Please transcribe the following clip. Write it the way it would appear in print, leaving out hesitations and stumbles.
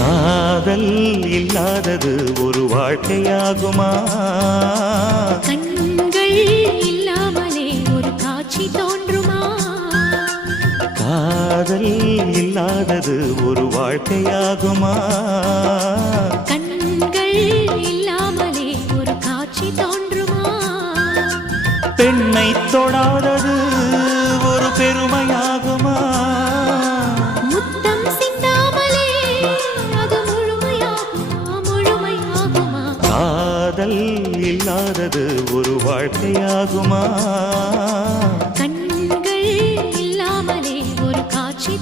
காதல் இல்லாதது ஒரு வாழ்க்கையாகுமா? கண்கள் இல்லாமலே ஒரு காட்சி தோன்றுமா? காதல் இல்லாதது ஒரு வாழ்க்கையாகுமா? கண்கள் இல்லாமலே ஒரு காட்சி தோன்றுமா? பெண்ணை தொடாதது ஒரு பெருமையாகுமா? முத்தம் சிந்தாமலே அது முழுமையாகுமா? முழுமையாகுமா? காதல் இல்லாதது ஒரு வாழ்க்கையாகுமா? கண்கள் இல்லாமலே ஒரு காட்சி